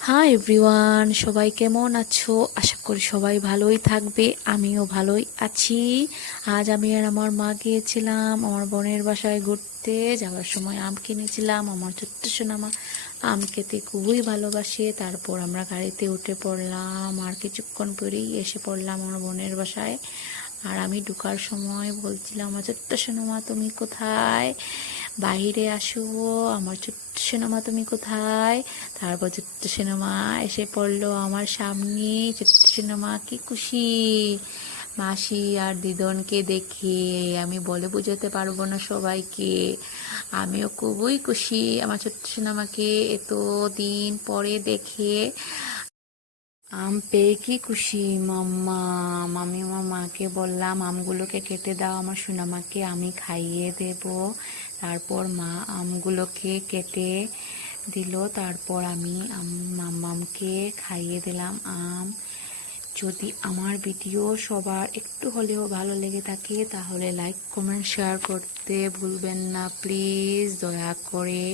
Hi everyone, সবাই কেমন আছো? আশা করি সবাই ভালোই থাকবে। আমিও ভালোই আছি। আজ আমি আর আমার মা গিয়েছিলাম আমার বোনের বাসায় ঘুরতে। যাওয়ার সময় আম কিনেছিলাম। আমার ছোট্ট সোনামা আম খেতে খুবই ভালোবাসে। তারপর আমরা গাড়িতে উঠে পড়লাম আর কিছুক্ষণ পরেই এসে পড়লাম আমার বোনের বাসায়। আর আমি ঢোকার সময় বলছিলাম, আমার ছোট্ট সোনামা তুমি কোথায়, বাইরে আসো, আমার ছোট্ট সোনামা তুমি কোথায়। তারপর ছোট্ট সোনামা এসে পড়লো আমার সামনে। ছোট্ট সোনামা কি খুশি মাসি আর দিদনকে দেখে, আমি বলে বোঝাতে পারবো না সবাইকে। আমিও খুবই খুশি আমার ছোট্ট সোনামাকে এত দিন পরে দেখে। আম পেয়ে কি খুশি মাম্মা। আমি আমার মাকে বললাম আমগুলোকে কেটে দাও আমার সোনামাকে, আমি খাইয়ে দেব। তারপর মা আমগুলোকে কেটে দিল। তারপর আমি মাম্মামকে খাইয়ে দিলাম আম। যদি আমার ভিডিও সবার একটু হলেও ভালো লেগে থাকে তাহলে লাইক কমেন্ট শেয়ার করতে ভুলবেন না প্লিজ, দয়া করে।